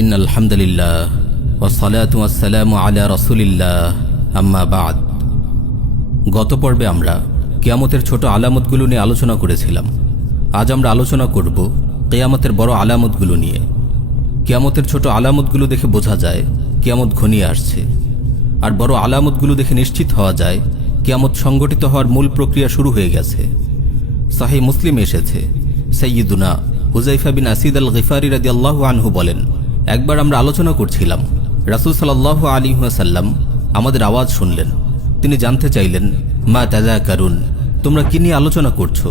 ইন্নাল হামদুলিল্লাহ ওয়াসসালাতু ওয়াসসালামু আলা রাসূলিল্লাহ আম্মা বাদ। গত পর্বে আমরা কিয়ামতের ছোট আলামতগুলো নিয়ে আলোচনা করেছিলাম। আজ আমরা আলোচনা করব কিয়ামতের বড় আলামতগুলো নিয়ে। কিয়ামতের ছোট আলামতগুলো দেখে বোঝা যায় কিয়ামত ঘনিয়ে আসছে, আর বড় আলামতগুলো দেখে নিশ্চিত হওয়া যায় কিয়ামত সংগঠিত হওয়ার মূল প্রক্রিয়া শুরু হয়ে গেছে। সহিহ মুসলিমে এসেছে, সাইয়্যিদুনা হুযায়ফা বিন আসিদ আল গিফারি রাদিয়াল্লাহু আনহু বলেন, একবার আমরা আলোচনা করছিলাম, রাসূল সাল্লাল্লাহু আলাইহি ওয়াসাল্লাম আমাদের আওয়াজ শুনলেন। তিনি জানতে চাইলেন, মা তাযাকারুন, তোমরা কি নিয়ে আলোচনা করছো?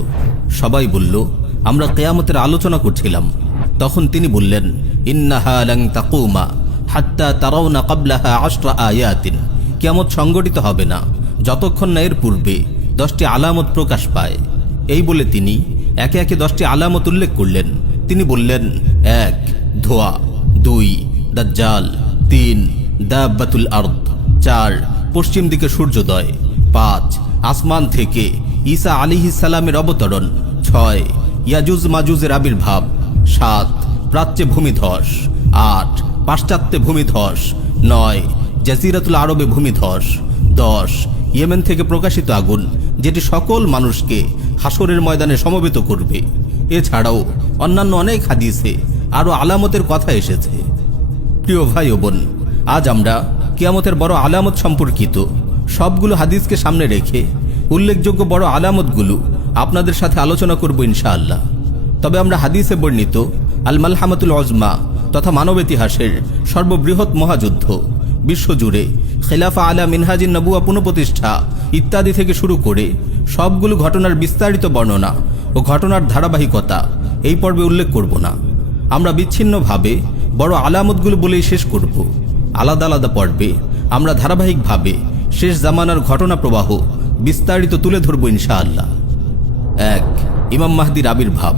সবাই বলল, আমরা কিয়ামতের আলোচনা করছিলাম। তখন তিনি বললেন, ইন্নাহা লান তাকুমা হাত্তা তারাউনা ক্বাবলাহা 10 আয়াতিন, কিয়ামত সংগঠিত হবে না যতক্ষণ না এর পূর্বে 10টি আলামত প্রকাশ পায়। এই বলে তিনি একে একে 10টি আলামত উল্লেখ করলেন। তিনি বললেন, 1 ধোঁয়া, 2 দাজ্জাল, 3 দাব্বাতুল আরদ, 4 পশ্চিম দিকে সূর্যোদয়, 5 আসমান থেকে ঈসা আলাইহিস সালামের অবতরণ, 6 ইয়াজুজ মাজুজের আবির্ভাব, 7 প্রাচ্যে ভূমিধস, 8 পাশ্চাত্যে ভূমিধস, 9 জাজিরাতুল আরবে ভূমিধস, 10 ইয়েমেন থেকে প্রকাশিত আগুন, যেটি সকল মানুষকে হাসরের ময়দানে সমবেত করবে। এছাড়াও অন্যান্য অনেক হাদিসে আরও আলামতের কথা এসেছে। প্রিয় ভাই ও বোন, আজ আমরা কিয়ামতের বড় আলামত সম্পর্কিত সবগুলো হাদিসকে সামনে রেখে উল্লেখযোগ্য বড় আলামতগুলো আপনাদের সাথে আলোচনা করব ইনশাআল্লাহ। তবে আমরা হাদিসে বর্ণিত আল মালহামাতুল উজমা তথা মানব ইতিহাসের সর্ববৃহৎ মহাযুদ্ধ, বিশ্বজুড়ে খেলাফা আলা মিনহাজিন নবুয়া পুনঃপ্রতিষ্ঠা ইত্যাদি থেকে শুরু করে সবগুলো ঘটনার বিস্তারিত বর্ণনা ও ঘটনার ধারাবাহিকতা এই পর্বে উল্লেখ করব না। আমরা বিচ্ছিন্নভাবে বড় আলামতগুলো বলেই শেষ করব। আলাদা আলাদা পর্বে আমরা ধারাবাহিকভাবে শেষ জামানার ঘটনা প্রবাহ বিস্তারিত তুলে ধরব ইনশাআল্লাহ। 1 ইমাম মাহদির আবির্ভাব।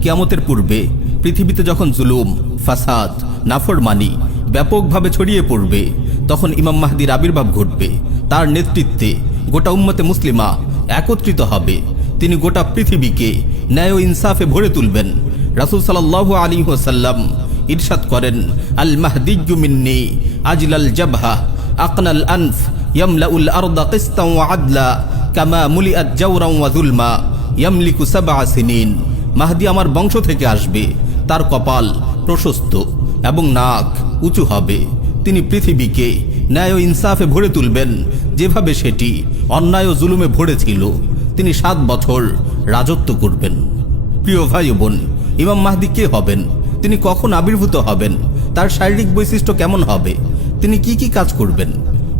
কিয়ামতের পূর্বে পৃথিবীতে যখন জুলুম, ফাসাদ, নাফরমানি ব্যাপকভাবে ছড়িয়ে পড়বে, তখন ইমাম মাহদির আবির্ভাব ঘটবে। তার নেতৃত্বে গোটা উম্মতে মুসলিমা একত্রিত হবে। তিনি গোটা পৃথিবীকে ন্যায় ও ইনসাফে ভরে তুলবেন। রাসূল সাল্লাল্লাহু আলাইহি ওয়াসাল্লাম ইরশাদ করেন, আল মাহদিয়্যু মিন্নি আজলাল জাবহা আকনাল আনফ ইয়ামলাউল আরদা কিসতান ওয়া আদলা কামা মুলিআত জাওরান ওয়া যুলমা ইয়ামলিকু 7 সিনিন। মাহদি আমার বংশ থেকে আসবে, তার কপাল প্রশস্ত এবং নাক উঁচু হবে। তিনি পৃথিবীকে ন্যায় ও ইনসাফে ভরে তুলবেন, যেভাবে সেটি অন্যায় ও জুলুমে ভরে ছিল। তিনি 7 বছর রাজত্ব করবেন। প্রিয় ভাই ও বোন, ইমাম মাহদি কে হবেন? তিনি কখন আবির্ভূত হবেন? তার শারীরিক বৈশিষ্ট্য কেমন হবে? তিনি কি কি কাজ করবেন?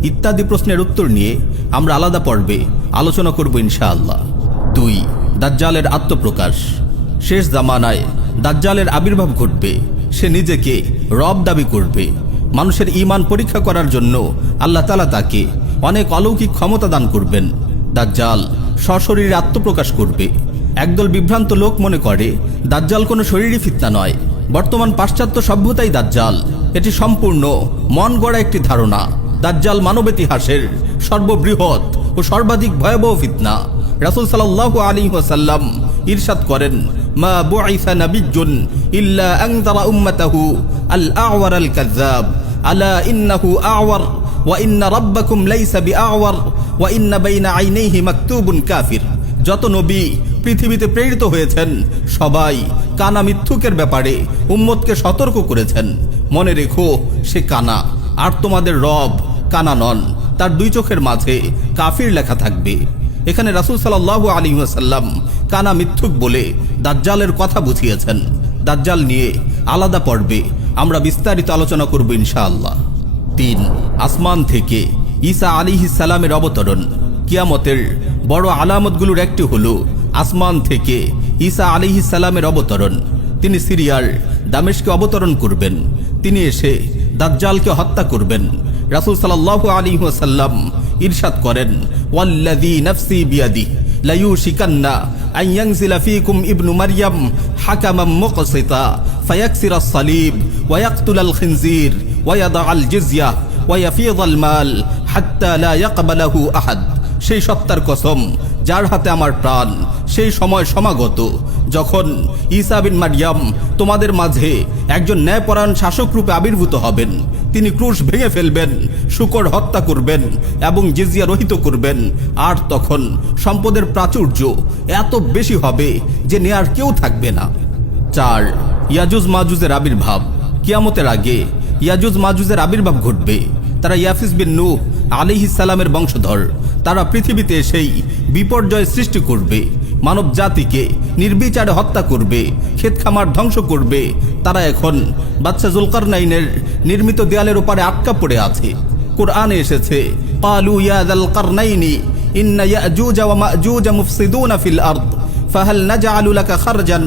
ইত্যাদি প্রশ্নের উত্তর নিয়ে আমরা আলাদা পর্বে আলোচনা করব ইনশাআল্লাহ। 2 দাজ্জালের আত্মপ্রকাশ। শেষ জামানায় দাজ্জালের আবির্ভাব ঘটবে। সে নিজেকে রব দাবি করবে। মানুষের ঈমান পরীক্ষা করার জন্য আল্লাহ তাআলা তাকে অনেক অলৌকিক ক্ষমতা দান করবেন। দাজ্জাল সশরীরে আত্মপ্রকাশ করবে। একদল বিভ্রান্ত লোক মনে করে দাজ্জাল কোনো শরীরী ফিতনা নয়, বর্তমান পাশ্চাত্য সভ্যতাই দাজ্জাল। এটি সম্পূর্ণ মন গড়া একটি ধারণা। দাজ্জাল মানব ইতিহাসের সর্ববৃহৎ ও সর্বাধিক ভয়াবহ ফিতনা। রাসূল সাল্লাল্লাহু আলাইহি ওয়াসাল্লাম ইরশাদ করেন, মা বুইসা নাবিয়্যুন ইল্লা আনযারা উম্মাতাহু আল আ'ওয়ার আল কাযযাব আলা ইন্নাহু আ'ওয়ার ওয়া ইন্না রাব্বাকুম লাইসা বিআ'ওয়ার ওয়া ইন্না বাইনা আইনাইহি মাকতুবুন কাফির। যত নবী পৃথিবীতে প্রেরিত হয়েছেন সবাই কানা মিথ্যুকের ব্যাপারে উম্মতকে সতর্ক করেছেন। মনে রেখো, সে কানা, আর তোমাদের রব কানা নন। তার 2 চোখের মাঝে কাফির লেখা থাকবে। এখানে রাসূল সাল্লাল্লাহু আলাইহি ওয়াসাল্লাম কানা মিথ্যুক বলে দাজ্জালের কথা বুঝিয়েছেন। দাজ্জাল নিয়ে আলাদা পর্বে আমরা বিস্তারিত আলোচনা করব ইনশাআল্লাহ। 3 আসমান থেকে ঈসা আলাইহিস সালামের অবতরণ। কিয়ামতের বড় আলামতগুলোর একটি হলো আসমান থেকে ঈসা আলাইহিস সালামের অবতরণ। তিনি সিরিয়ার দামেস্কে অবতরণ করবেন। তিনি এসে দাজ্জালকে হত্যা করবেন। রাসূল সাল্লাল্লাহু আলাইহি ওয়াসাল্লাম ইরশাদ করেন, ওয়াল্লাযী নাফসি বিয়াদিহি লা ইউশিকান্না আন ইয়ানজিলা ফীকুম ইবনু মারইয়াম হাকামান মুকসিতা ফায়াকসিরাস সালিব ওয়া ইয়াকতুলাল খিনজির ওয়া ইয়াদাআল জিজিয়া ওয়া ইয়াফিযাল মাল হাত্তা লা ইয়াকবালাহু আহাদ। সেই সত্তার কসম যার হাতে আমার প্রাণ, সেই সময় সমাগত যখন ঈসা বিন মারইয়াম তোমাদের মাঝে একজন ন্যায়পরায়ণ শাসক রূপে আবির্ভূত হবেন। তিনি ক্রুশ ভেঙে ফেলবেন, শূকর হত্যা করবেন এবং জিজিয়া রহিত করবেন। আর তখন সম্পদের প্রাচুর্য এত বেশি হবে যে নেয়ার কেউ থাকবে না। 4. ইয়াজুজ মাজুজের আবির্ভাব। কিয়ামতের আগে ইয়াজুজ মাজুজের আবির্ভাব ঘটবে। তারা ইয়াফিস বিন নূহ আলাইহিস সালামের বংশধর। তারা পৃথিবীতে সেই বিপর্যয় সৃষ্টি করবে, মানব জাতিকে নির্বিচারে হত্যা করবে, ক্ষেত খামার ধ্বংস করবে। তারা এখন বাদশা জুলকারনাইনের নির্মিত দেয়ালের উপরে আটকা পড়ে আছে। কুরআনে এসেছে, ক্বালু ইয়া যাল কারনাইনি ইন্না ইয়াজুজ ওয়া মাজুজ মুফসিদুনা ফিল আরদ ফাহাল নাজআলু লাকা খারজান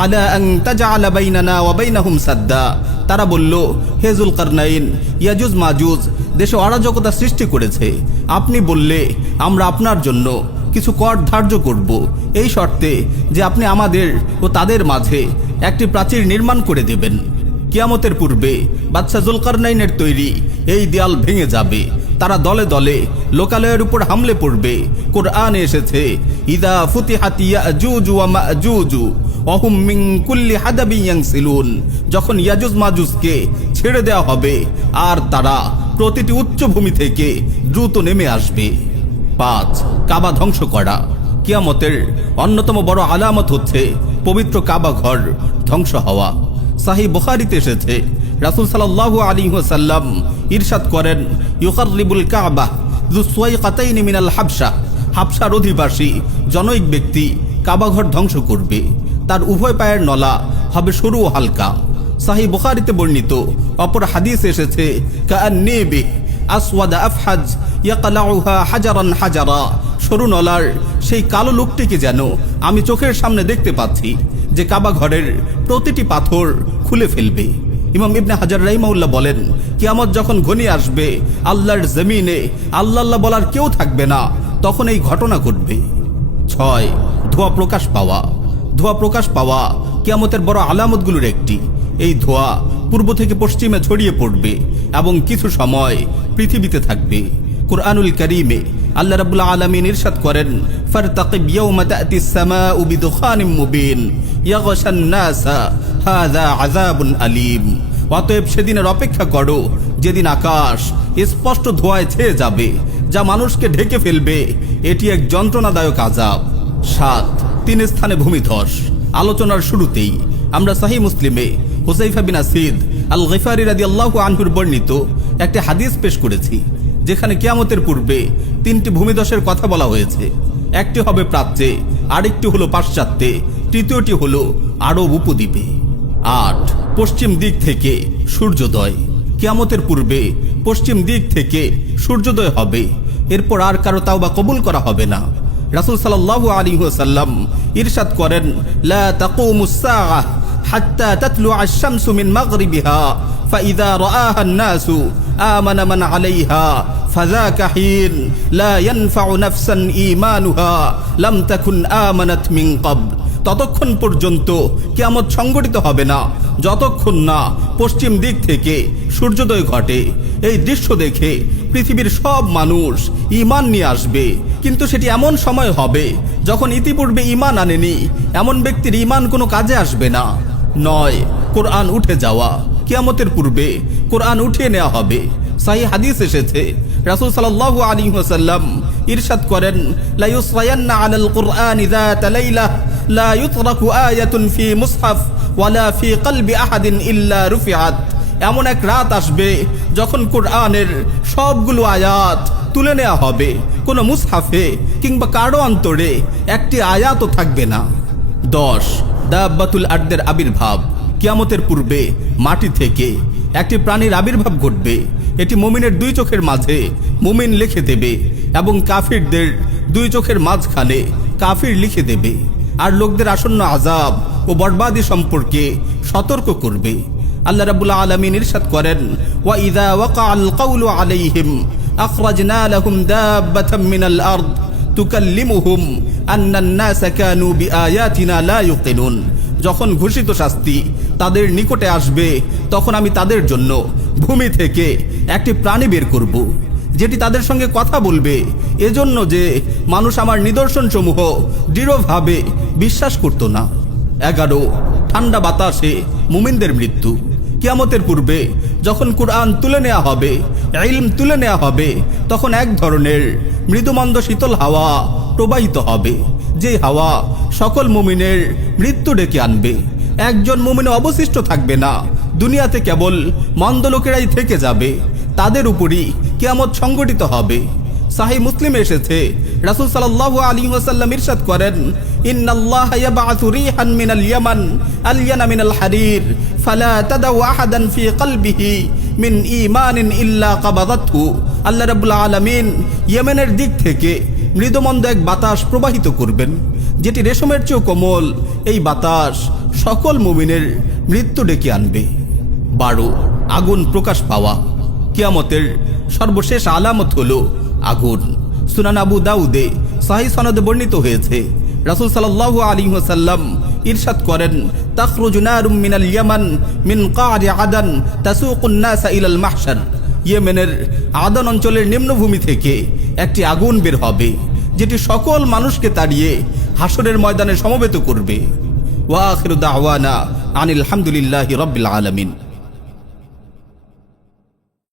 আলা আন তাজআলা বাইনানা ওয়া বাইনাহুম সাদ্দা। তারা বলল, হে জুলকারনাইন, ইয়াজুজ মাজুজ দেশে অরাজকতা সৃষ্টি করেছে। আপনি বললে আমরা আপনার জন্য কিছু কর ধার্য করব, এই শর্তে যে আপনি আমাদের ও তাদের মাঝে একটি প্রাচীর নির্মাণ করে দেবেন। কিয়ামতের পূর্বে বাদশা জুলকারনাইনের তৈরি এই দেয়াল ভেঙে যাবে। তারা দলে দলে লোকালয়ের উপর হামলে পড়বে। কুরআনে এসেছে, ইদা ফুতিহাত ইয়াজুজ ওয়া মাজুজ ওয়াহুম মিন কুল্লি হাদাবিন ইয়ানসিলুন। যখন ইয়াজুজ মাজুজকে ছেড়ে দেওয়া হবে আর তারা প্রতিটি উচ্চভূমি থেকে দ্রুত নেমে আসবে। 5. কাবা ধ্বংস করা। কিয়ামতের অন্যতম বড় আলামত হচ্ছে পবিত্র কাবা ঘর ধ্বংস হওয়া। সহিহ বুখারীতে এসেছে, রাসূল সাল্লাল্লাহু আলাইহি ওয়াসাল্লাম ইরশাদ করেন, ইউকাররিবুল কাবা যু সুয়াইকাতাইন মিনাল হাবশা। হাবশার অধিবাসী জনৈক ব্যক্তি কাবা ঘর ধ্বংস করবে। তার উভয় পায়ের নলা হবে সরু ও হালকা। সহিহ বুখারীতে বর্ণিত অপর হাদিসে এসেছে, কাআন্নী বিহি আসওয়াদ আফহাজ ইয়াকলাউহা হাজারান হাজারা। সরু নলার সেই কালো লোকটিকে যেন আমি চোখের সামনে দেখতে পাচ্ছি, যে কাবা ঘরের প্রতিটি পাথর খুলে ফেলবে। ইমাম ইবনে হাজার রাহিমাহুল্লাহ বলেন, কিয়ামত যখন ঘনিয়ে আসবে, আল্লাহর জমিনে আল্লাহ আল্লাহ বলার কেউ থাকবে না, তখন এই ঘটনা ঘটবে। 6. ধোঁয়া প্রকাশ পাওয়া। ধোঁয়া প্রকাশ পাওয়া কিয়ামতের বড় আলামতগুলোর একটি। এই ধোঁয়া পূর্ব থেকে পশ্চিমে ছড়িয়ে পড়বে এবং কিছু সময় পৃথিবীতে থাকবে। কুরআনুল কারীমে আল্লাহ রাব্বুল আলামিন ইরশাদ করেন, ফারতাকিব ইয়াওমা তা'তিস সামাউ বিদুখানিম মুবিন ইয়াগশান নাসা হাযা আযাবুন আলীম। অতএব সেদিনের অপেক্ষা করো যেদিন আকাশ স্পষ্ট ধোঁয়ায় ছেয়ে যাবে, যা মানুষকে ঢেকে ফেলবে। এটি এক যন্ত্রণাদায়ক আযাব। 7. 3 স্থানে ভূমিধস। আলোচনার শুরুতেই আমরা সহিহ মুসলিমে হুযায়ফা বিন আসিদ আল গিফারি রাদিয়াল্লাহু আনহুর বর্ণিত একটি হাদিস পেশ করেছি, যেখানে কিয়ামতের পূর্বে 3টি ভূমিধসের কথা বলা হয়েছে। একটি হবে প্রাচ্যে, আরেকটি হলো পাশ্চাত্যে, তৃতীয়টি হলো আরব উপদ্বীপে। 8. পশ্চিম দিক থেকে সূর্যোদয়। কিয়ামতের পূর্বে পশ্চিম দিক থেকে সূর্যোদয় হবে। এরপর আর কারো তাওবা কবুল করা হবে না। রাসূল সাল্লাল্লাহু আলাইহি ওয়াসাল্লাম ইরশাদ করেন, লা তাকুমুস সাআহ হাত্তা তাতলুআ আশ-শামসু মিন মাগরিবিহা ফাইযা রাআহা আন-নাসু আমানা মান আলাইহা ফাযাকা হিন লা ইয়ানফাউ নাফসান ঈমানুহা লাম তাকুন আমানাত মিন ক্বাবল। ততক্ষণ পর্যন্ত কিয়ামত সংঘটিত হবে না যতক্ষণ না পশ্চিম দিক থেকে সূর্যোদয় ঘটে। এই দৃশ্য দেখে পৃথিবীর সব মানুষ ঈমান নিয়ে আসবে, কিন্তু সেটি এমন সময় হবে যখন ইতিপূর্বে ঈমান আনেনি এমন ব্যক্তির ঈমান কোনো কাজে আসবে না। 9. কোরআন উঠে যাওয়া। কিয়ামতের পূর্বে কোরআন উঠিয়ে নেওয়া হবে। সহিহ হাদিস এসেছে, রাসূল সাল্লাল্লাহু আলাইহি ওয়াসাল্লাম ইরশাদ করেন, লা ইউসরায়ান্না আলাল কুরআনি যাতা লাইলা লা ইউতরাকু আয়াতুন ফি মুসহাফ ওয়ালা ফি কলবি আহাদিন ইল্লা রুফিআত। এমন এক রাত আসবে যখন কুরআনের সবগুলো আয়াত তুলে নেওয়া হবে, কোনো মুসহাফে কিংবা কারো অন্তরে একটি আয়াতও থাকবে না। 10. দাব্বাতুল আরদের আবির্ভাব। কিয়ামতের পূর্বে মাটি থেকে একটি প্রাণীর আবির্ভাব ঘটবে। এটি মুমিনের 2 চোখের মাঝে মুমিন লিখে দেবে এবং কাফিরদের 2 চোখের মাঝখানে কাফির লিখে দেবে, আর লোকদের আসন্ন আযাব ও বরবাদি সম্পর্কে সতর্ক করবে। আল্লাহ রাব্বুল আলামিন ইরশাদ করেন, ওয়া ইযা ওয়াকাআল কাওলু আলাইহিম আখরাজনা লাহুম দাব্বাতাম মিনাল আরদ তুকাল্লিমুহুম আন্নান নাসা কানু বিআয়াতিনা লা ইউকিনুন। যখন ঘোষিত শাস্তি তাদের নিকটে আসবে, তখন আমি তাদের জন্য ভূমি থেকে একটি প্রাণী বের করব, যেটি তাদের সঙ্গে কথা বলবে, এজন্য যে মানুষ আমার নিদর্শনসমূহ দৃঢ়ভাবে বিশ্বাস করত না। 11 ঠান্ডা বাতাসে মুমিনদের মৃত্যু। কিয়ামতের পূর্বে যখন কুরআন তুলে নেওয়া হবে, ইলম তুলে নেওয়া হবে, তখন এক ধরনের মৃদুমন্দ শীতল হাওয়া প্রবাহিত হবে, যে হাওয়া সকল মুমিনের মৃত্যু ডেকে আনবে। একজন মুমিন অবশিষ্ট থাকবে না, দুনিয়াতে কেবল মন্দ লোকেরাই থেকে যাবে। তাদের উপরই কিয়ামত সংগঠিত হবে। সাহিহ মুসলিমে এসেছে, রাসূল সাল্লাল্লাহু আলাইহি ওয়াসাল্লাম ইরশাদ করেন, ইন্নাল্লাহা ইয়াবআসু রিহান মিনাল ইয়ামান আলয়ানা মিনাল হারির ফালা তাদাউ আহাদান ফি কলবিহি মিন ঈমানিন ইল্লা কাবাদাতহু। আল্লাহ রাব্বুল আলামিন ইয়েমেনের দিক থেকে মৃদুমন্দ এক বাতাস প্রবাহিত করবেন, যেটি রেশমের চেয়েও কোমল। এই বাতাস সকল মুমিনের মৃত্যু ডেকে আনবে। 12 আগুন প্রকাশ পাওয়া। কিয়ামতের সর্বশেষ আলামত হলো আগুন। সুনান আবু দাউদে সহিহ সনদে বর্ণিত হয়েছে, রাসূল সাল্লাল্লাহু আলাইহি ওয়াসাল্লাম ইরশাদ করেন, তাখরুজু নারুম মিনাল ইয়ামান মিন কারি আদান তাসুকুন নাসা ইলাল মাহশার। ইয়েমেনের আদান অঞ্চলের নিম্নভূমি থেকে একটি আগুন বের হবে, যেটি সকল মানুষকে তাড়িয়ে হাসরের ময়দানে সমবেত করবে। ওয়া আখিরু দাওয়ানা আনিল হামদুলিল্লাহি রাব্বিল আলামিন।